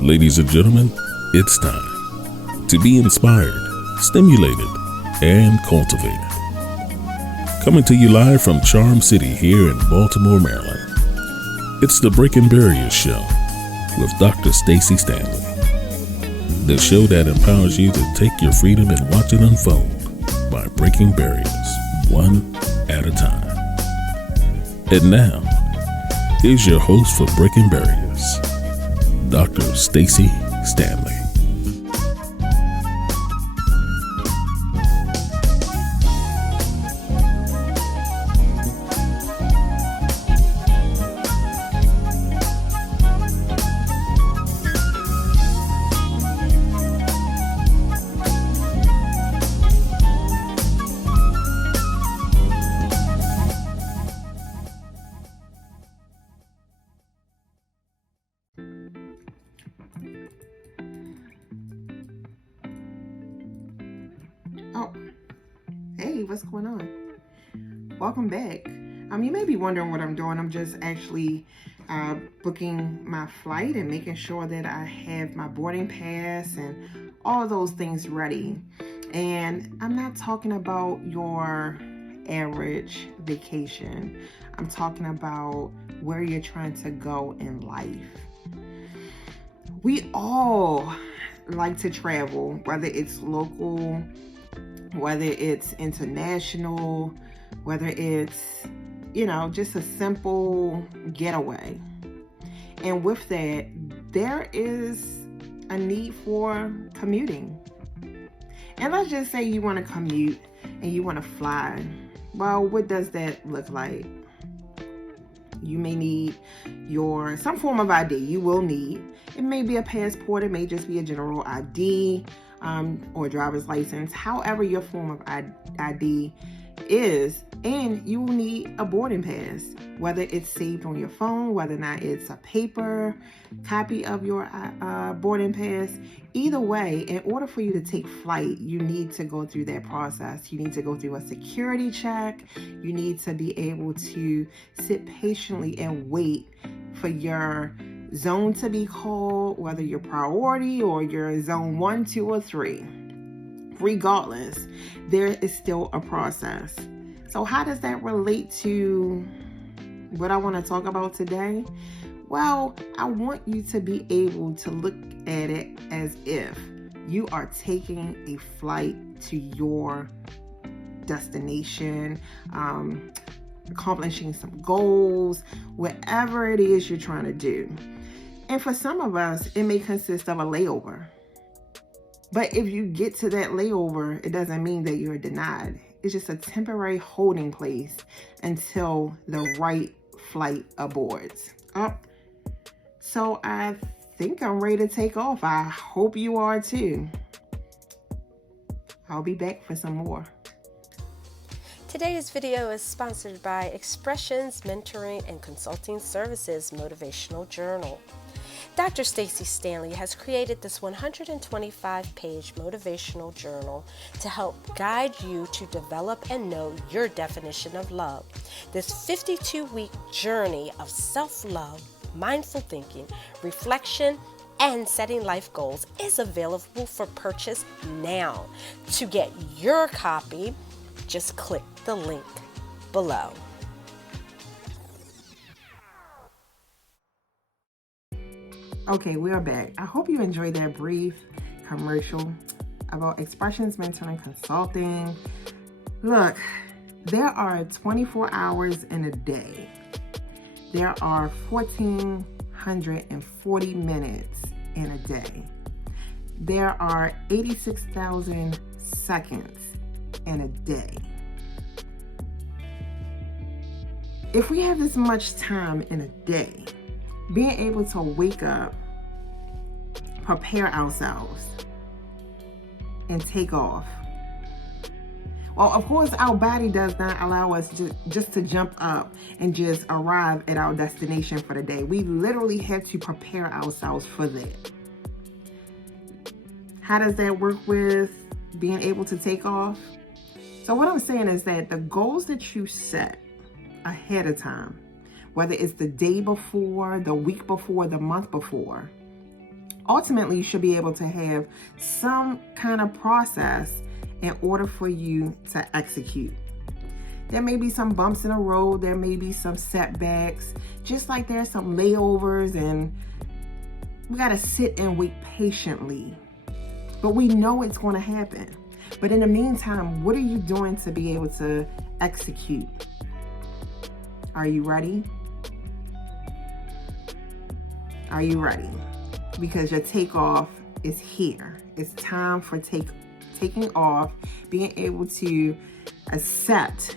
Ladies and gentlemen, it's time to be inspired, stimulated, and cultivated. Coming to you live from Charm City here in Baltimore, Maryland. It's the Breaking Barriers Show with Dr. Stacy Stanley. The show that empowers you to take your freedom and watch it unfold by breaking barriers one at a time. And now, here's your host for Breaking Barriers, Dr. Stacy Stanley. Oh, hey, what's going on? Welcome back. You may be wondering what I'm doing. I'm just actually booking my flight and making sure that I have my boarding pass and all those things ready. And I'm not talking about your average vacation. I'm talking about where you're trying to go in life. We all like to travel, whether it's local, whether it's international, whether it's, just a simple getaway. And with that, there is a need for commuting. And let's just say you want to commute and you want to fly. Well, what does that look like? You may need some form of ID. You will need. It may be a passport. It may just be a general ID. Or driver's license, however your form of ID is, and you will need a boarding pass, whether it's saved on your phone, whether or not it's a paper copy of your boarding pass. Either way, in order for you to take flight, you need to go through that process. You need to go through a security check. You need to be able to sit patiently and wait for your zone to be called, whether you're priority or you're zone 1, 2, or 3. Regardless, there is still a process. So how does that relate to what I want to talk about today? Well, I want you to be able to look at it as if you are taking a flight to your destination, accomplishing some goals, whatever it is you're trying to do. And for some of us, it may consist of a layover. But if you get to that layover, it doesn't mean that you're denied. It's just a temporary holding place until the right flight aborts. So I think I'm ready to take off. I hope you are too. I'll be back for some more. Today's video is sponsored by Expressions Mentoring and Consulting Services Motivational Journal. Dr. Stacy Stanley has created this 125-page motivational journal to help guide you to develop and know your definition of love. This 52-week journey of self-love, mindful thinking, reflection, and setting life goals is available for purchase now. To get your copy, just click the link below. Okay, we are back. I hope you enjoyed that brief commercial about Expressions Mentoring Consulting. Look, there are 24 hours in a day. There are 1,440 minutes in a day. There are 86,000 seconds in a day. If we have this much time in a day, being able to wake up, prepare ourselves, and take off. Well, of course, our body does not allow us just to jump up and just arrive at our destination for the day. We literally have to prepare ourselves for that. How does that work with being able to take off? So what I'm saying is that the goals that you set ahead of time, whether it's the day before, the week before, the month before, ultimately you should be able to have some kind of process in order for you to execute. There may be some bumps in the road, there may be some setbacks, just like there's some layovers, and we got to sit and wait patiently. But we know it's going to happen. But in the meantime, what are you doing to be able to execute? Are you ready? Are you ready? Because your takeoff is here. It's time for taking off, being able to accept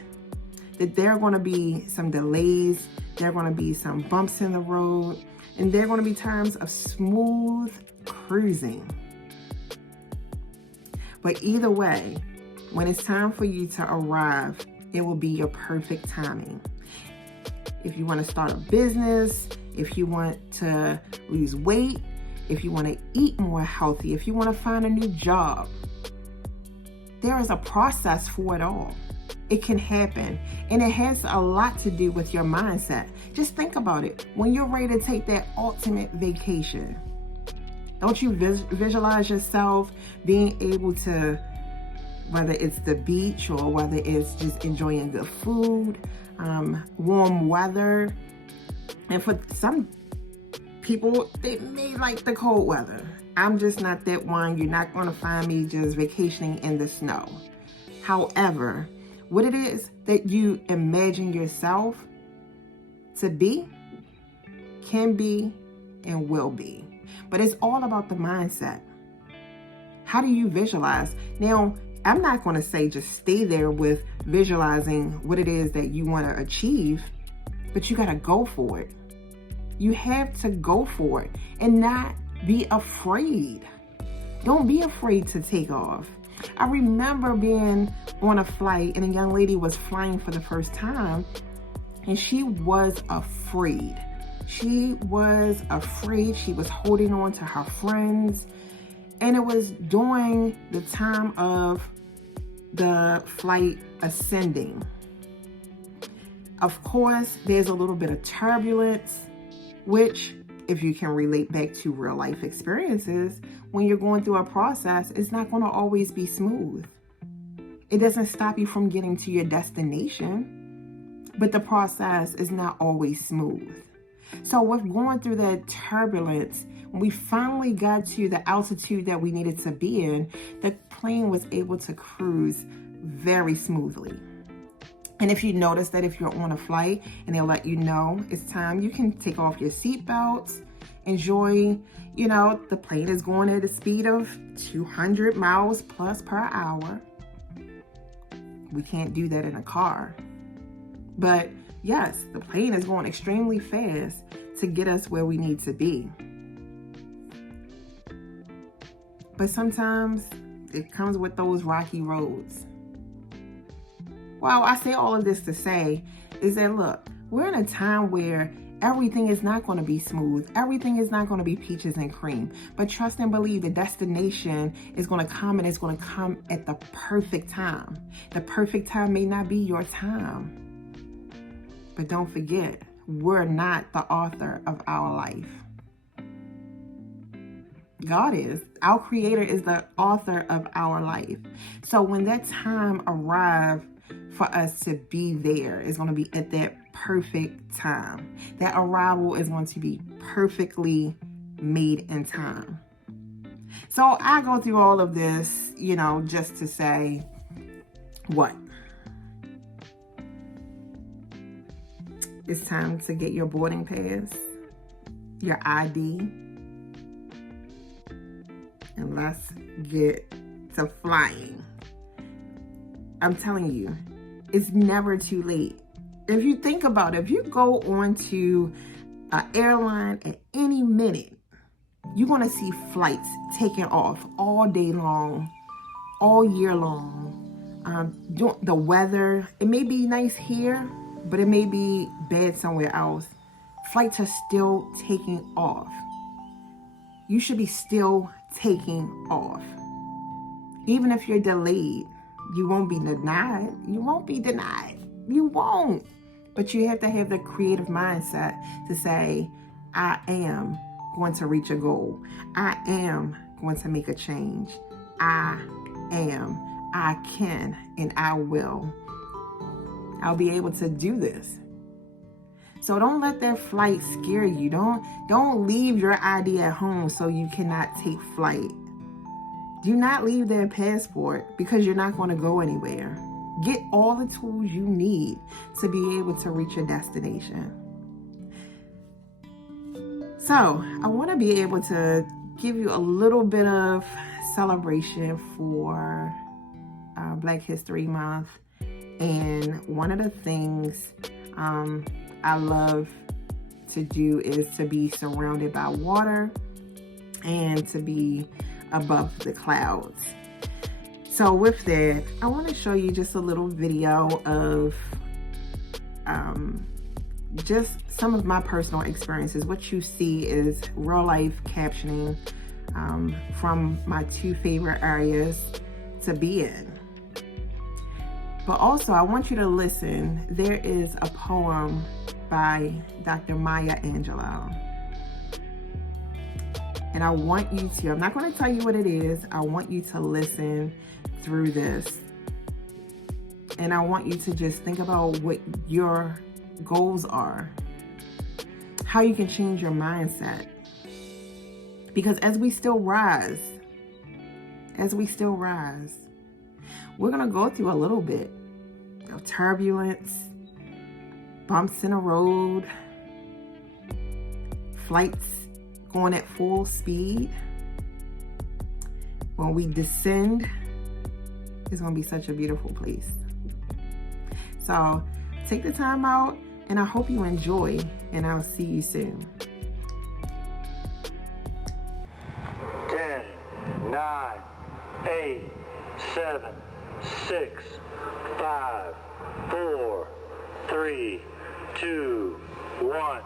that there are going to be some delays, there are going to be some bumps in the road, and there are going to be times of smooth cruising. But either way, when it's time for you to arrive, it will be your perfect timing. If you want to start a business, if you want to lose weight, if you want to eat more healthy, if you want to find a new job, there is a process for it all. It can happen, and it has a lot to do with your mindset. Just think about it. When you're ready to take that ultimate vacation, don't you visualize yourself being able to, whether it's the beach or whether it's just enjoying good food, warm weather, and for some people, they may like the cold weather. I'm just not that one. You're not going to find me just vacationing in the snow. However, what it is that you imagine yourself to be, can be, and will be. But it's all about the mindset. How do you visualize? Now, I'm not going to say just stay there with visualizing what it is that you want to achieve, but you got to go for it. You have to go for it and not be afraid. Don't be afraid to take off. I remember being on a flight and a young lady was flying for the first time, and she was afraid. She was afraid. She was holding on to her friends, and it was during the time of the flight ascending. Of course, there's a little bit of turbulence, which, if you can relate back to real life experiences, when you're going through a process, it's not going to always be smooth. It doesn't stop you from getting to your destination, but the process is not always smooth. So with going through that turbulence, when we finally got to the altitude that we needed to be in, the plane was able to cruise very smoothly. And if you notice that if you're on a flight and they'll let you know it's time, you can take off your seatbelts, enjoy, the plane is going at a speed of 200 miles plus per hour. We can't do that in a car. But yes, the plane is going extremely fast to get us where we need to be. But sometimes it comes with those rocky roads. Well, I say all of this to say is that, look, we're in a time where everything is not going to be smooth. Everything is not going to be peaches and cream. But trust and believe the destination is going to come, and it's going to come at the perfect time. The perfect time may not be your time. But don't forget, we're not the author of our life. God is. Our Creator is the author of our life. So when that time arrives for us to be there, it's going to be at that perfect time. That arrival is going to be perfectly made in time. So I go through all of this, just to say what? It's time to get your boarding pass, your ID, and let's get to flying. I'm telling you, it's never too late. If you think about it, if you go on to an airline at any minute, you're going to see flights taking off all day long, all year long. The weather, it may be nice here, but it may be bad somewhere else. Flights are still taking off. You should be still taking off. Even if you're delayed, you won't be denied. You won't be denied. You won't. But you have to have the creative mindset to say, I am going to reach a goal. I am going to make a change. I can, and I will. I'll be able to do this. So don't let that flight scare you. Don't leave your ID at home so you cannot take flight. Do not leave that passport because you're not going to go anywhere. Get all the tools you need to be able to reach your destination. So I want to be able to give you a little bit of celebration for Black History Month. And one of the things I love to do is to be surrounded by water and to be above the clouds. So with that, I want to show you just a little video of just some of my personal experiences. What you see is real life captioning from my two favorite areas to be in. But also, I want you to listen. There is a poem by Dr. Maya Angelou. And I want you to, I'm not going to tell you what it is. I want you to listen through this. And I want you to just think about what your goals are, how you can change your mindset. Because as we still rise, we're going to go through a little bit of turbulence, bumps in the road, flights going at full speed. When we descend, it's going to be such a beautiful place. So take the time out, and I hope you enjoy, and I'll see you soon. 10, 9, 8, 7, 6, 5, 4, 3, 2, 1.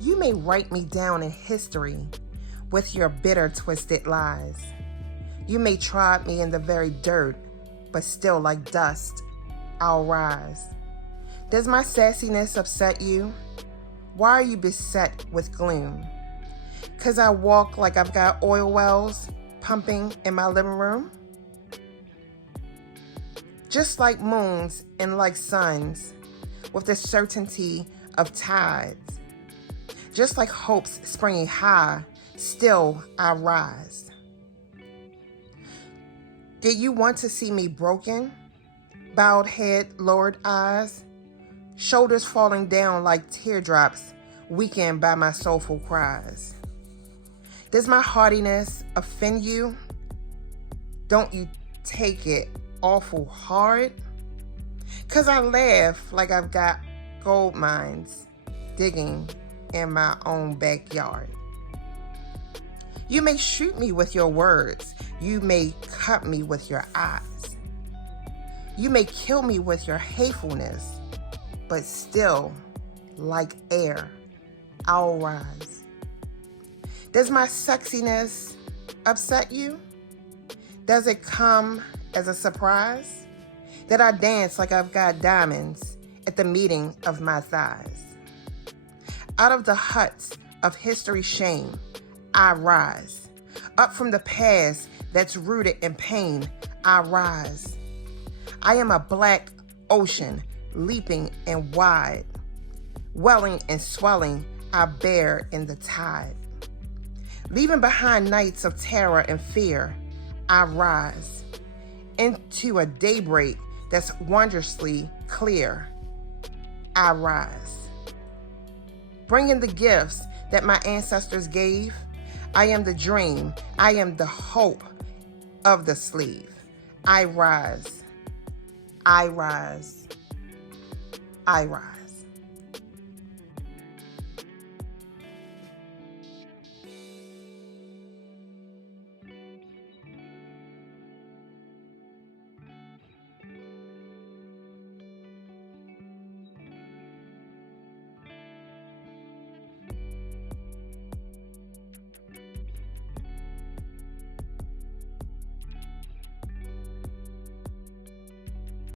You may write me down in history with your bitter, twisted lies. You may trod me in the very dirt, but still like dust, I'll rise. Does my sassiness upset you? Why are you beset with gloom? 'Cause I walk like I've got oil wells pumping in my living room? Just like moons and like suns, with the certainty of tides. Just like hopes springing high, still I rise. Did you want to see me broken? Bowed head, lowered eyes, shoulders falling down like teardrops, weakened by my soulful cries. Does my haughtiness offend you? Don't you take it awful hard? 'Cause I laugh like I've got gold mines digging in my own backyard. You may shoot me with your words. You may cut me with your eyes. You may kill me with your hatefulness, but still, like air, I'll rise. Does my sexiness upset you? Does it come as a surprise that I dance like I've got diamonds at the meeting of my thighs? Out of the huts of history's shame, I rise. Up from the past that's rooted in pain, I rise. I am a black ocean, leaping and wide. Welling and swelling, I bear in the tide. Leaving behind nights of terror and fear, I rise. Into a daybreak that's wondrously clear, I rise. Bringing the gifts that my ancestors gave, I am the dream, I am the hope of the slave. I rise, I rise, I rise.